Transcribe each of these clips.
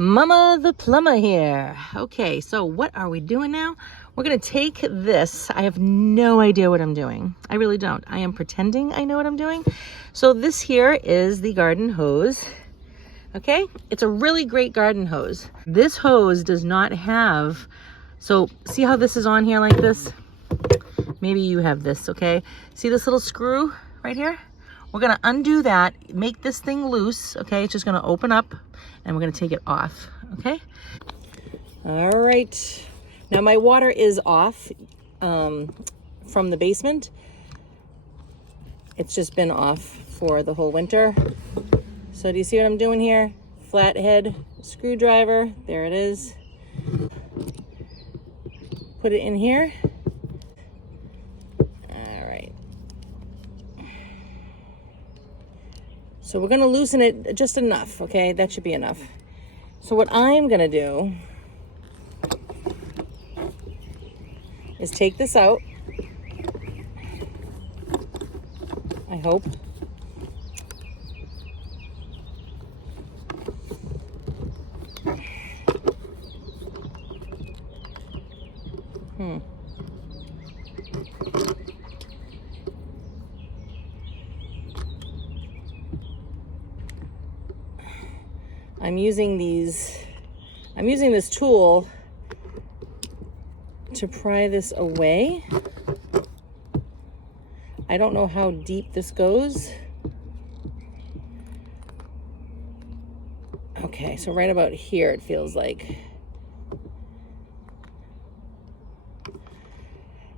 Mama the plumber here. Okay, so what are we doing now? We're gonna take this. I have no idea what I'm doing. I really don't. I am pretending I know what I'm doing. So this here is the garden hose. Okay, it's a really great garden hose. This hose does not have, so see how this is on here like this? Maybe you have this, okay? See this little screw right here? We're gonna undo that, make this thing loose, okay? It's just gonna open up and we're gonna take it off, okay? All right, now my water is off from the basement. It's just been off for the whole winter. So do you see what I'm doing here? Flathead screwdriver, there it is. Put it in here. All right. So we're gonna loosen it just enough, okay? That should be enough. So what I'm gonna do is take this out. I hope. I'm using this tool to pry this away. I don't know how deep this goes. Okay, so right about here it feels like.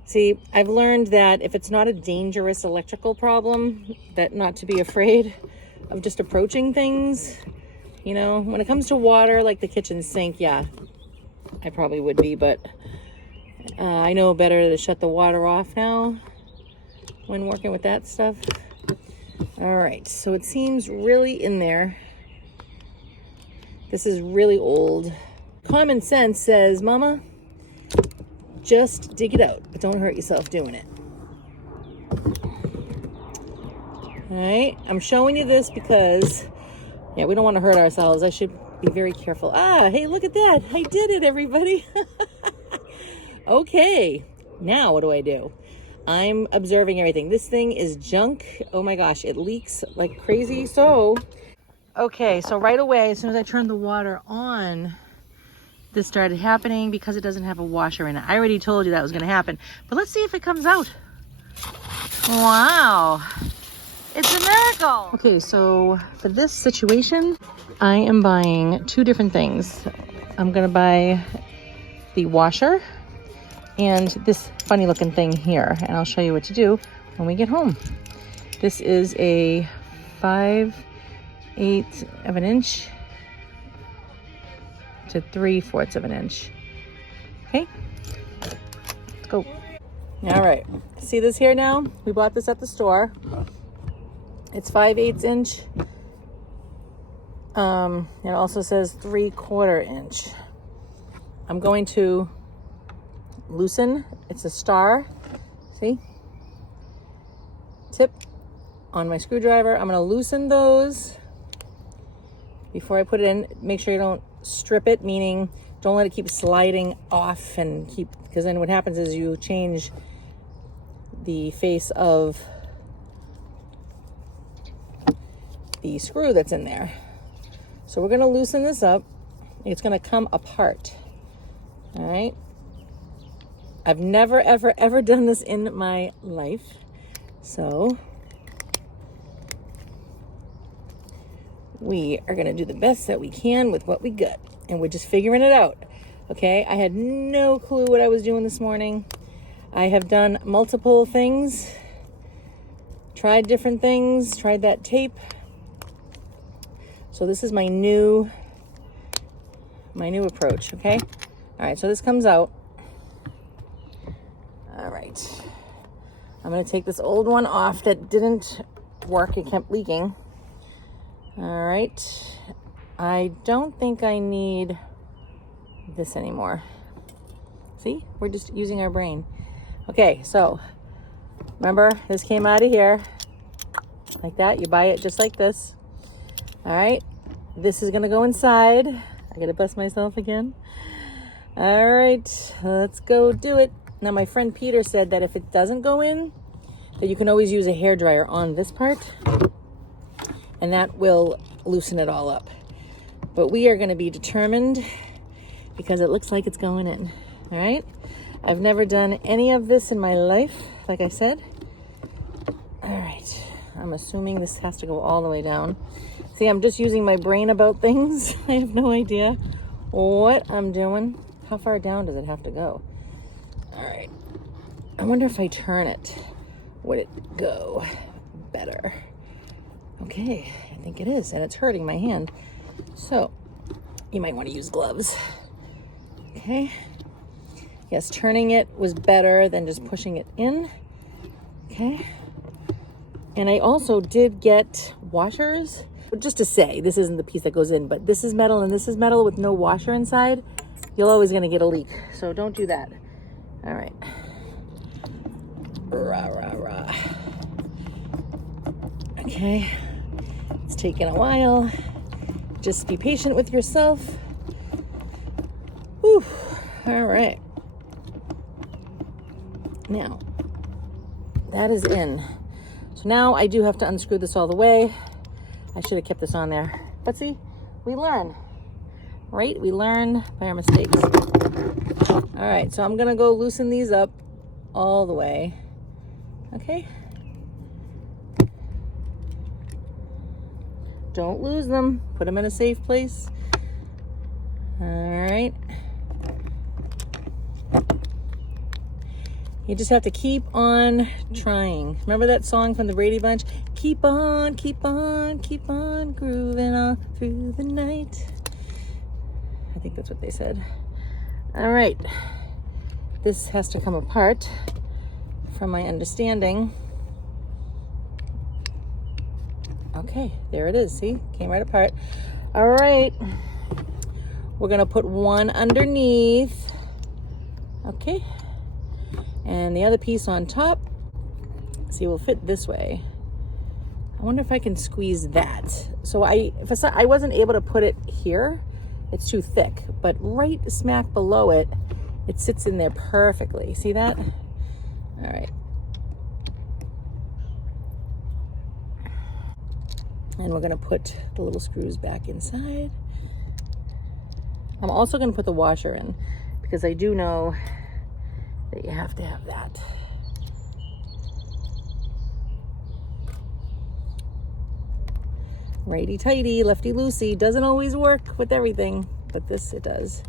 See, I've learned that if it's not a dangerous electrical problem, that not to be afraid of just approaching things. You know, when it comes to water, like the kitchen sink, yeah, I probably would be, but I know better to shut the water off now when working with that stuff. All right, so it seems really in there. This is really old. Common sense says, Mama, just dig it out, but don't hurt yourself doing it. All right, I'm showing you this because, yeah, we don't want to hurt ourselves. I should be very careful. Ah, hey, look at that. I did it, everybody. Okay, now what do I do? I'm observing everything. This thing is junk. Oh my gosh, it leaks like crazy. So, okay, so right away, as soon as I turned the water on, this started happening because it doesn't have a washer in it. I already told you that was going to happen, but let's see if it comes out. Wow, it's a miracle. Okay, so for this situation, I am buying two different things. I'm going to buy the washer and this funny looking thing here, and I'll show you what to do when we get home. This is a 5/8 of an inch to 3/4 of an inch. Okay, let's go. All right, see this here now? We bought this at the store. It's 5/8 inch. It also says 3/4 inch. I'm going to loosen. It's a star. See? Tip on my screwdriver. I'm going to loosen those before I put it in. Make sure you don't strip it, meaning don't let it keep sliding off and keep, because then what happens is you change the face of the screw that's in there. So we're going to loosen this up. It's going to come apart. All right. I've never, ever, ever done this in my life. So we are going to do the best that we can with what we got. And we're just figuring it out. Okay. I had no clue what I was doing this morning. I have done multiple things, tried different things, tried that tape. So this is my new approach, okay? All right, so this comes out. All right. I'm gonna take this old one off that didn't work, it kept leaking. All right. I don't think I need this anymore. See, we're just using our brain. Okay, so remember, this came out of here like that. You buy it just like this. All right, this is gonna go inside. I gotta bust myself again. All right, let's go do it. Now my friend Peter said that if it doesn't go in, that you can always use a hairdryer on this part, and that will loosen it all up. But we are gonna be determined because it looks like it's going in, all right? I've never done any of this in my life, like I said. All right, I'm assuming this has to go all the way down. See, I'm just using my brain about things. I have no idea what I'm doing. How far down does it have to go? All right, I wonder if I turn it, would it go better? Okay, I think it is, and it's hurting my hand. So you might want to use gloves. Okay. Yes, turning it was better than just pushing it in. Okay. And I also did get washers. Just to say, this isn't the piece that goes in, but this is metal and this is metal with no washer inside. You're always going to get a leak. So don't do that. All right. Rah, rah, rah. Okay. It's taking a while. Just be patient with yourself. Whew. All right. Now, that is in. So now I do have to unscrew this all the way. I should have kept this on there. But see, we learn, right? We learn by our mistakes. All right, so I'm gonna go loosen these up all the way. Okay? Don't lose them. Put them in a safe place. All right. You just have to keep on trying. Remember that song from the Brady Bunch? Keep on, keep on, keep on grooving all through the night. I think that's what they said. All right. This has to come apart from my understanding. Okay, there it is. See, came right apart. All right. We're gonna put one underneath. Okay. And the other piece on top, see, will fit this way. I wonder if I can squeeze that. So I wasn't able to put it here. It's too thick, but right smack below it, it sits in there perfectly. See that? All right. And we're gonna put the little screws back inside. I'm also gonna put the washer in because I do know that you have to have that. Righty tighty, lefty loosey. Doesn't always work with everything, but this it does.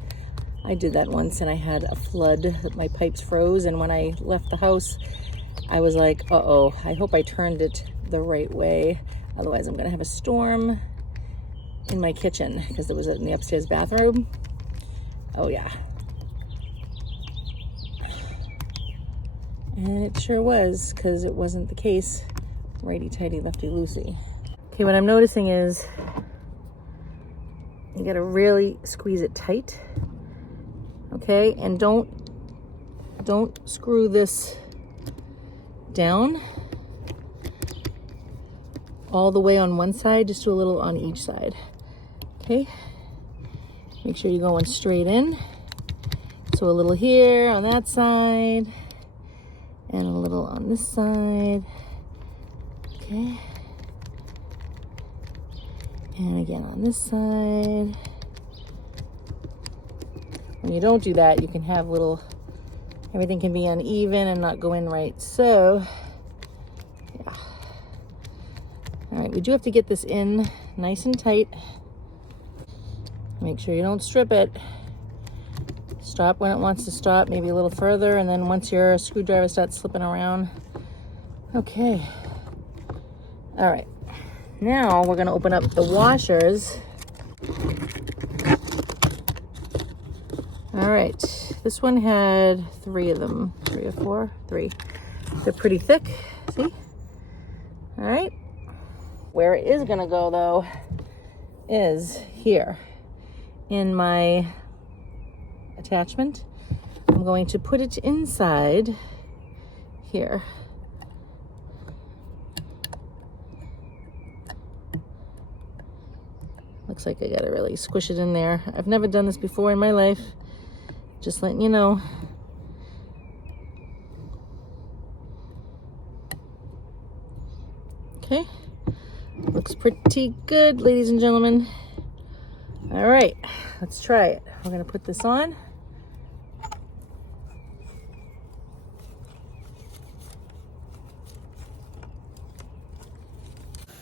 I did that once and I had a flood. My pipes froze, and when I left the house, I was like, uh-oh, I hope I turned it the right way. Otherwise, I'm gonna have a storm in my kitchen because there was in the upstairs bathroom. Oh yeah. And it sure was, because it wasn't the case. Righty tighty, lefty loosey. Okay, what I'm noticing is you gotta really squeeze it tight. Okay, and don't screw this down all the way on one side, just do a little on each side. Okay, make sure you're going straight in. So a little here on that side, and a little on this side. Okay. And again on this side. When you don't do that, you can have little, everything can be uneven and not go in right. So, yeah. All right, we do have to get this in nice and tight. Make sure you don't strip it. Stop when it wants to stop, maybe a little further, and then once your screwdriver starts slipping around. Okay. All right. Now we're going to open up the washers. All right. This one had 3 of them. 3 or 4? 3. They're pretty thick. See? All right. Where it is going to go, though, is here in my attachment. I'm going to put it inside here. Looks looks like I gotta really squish it in there. I've never done this before in my life. Just letting you know. Okay, looks pretty good, ladies and gentlemen. All right, let's try it. We're gonna put this on.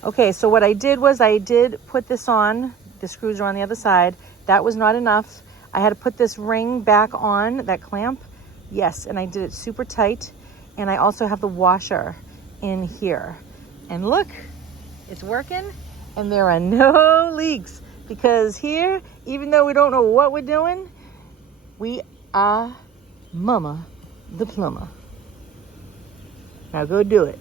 Okay, so what I did was I did put this on. The screws are on the other side. That was not enough. I had to put this ring back on, that clamp. Yes, and I did it super tight. And I also have the washer in here. And look, it's working and there are no leaks. Because here, even though we don't know what we're doing, we are Mama the plumber. Now go do it.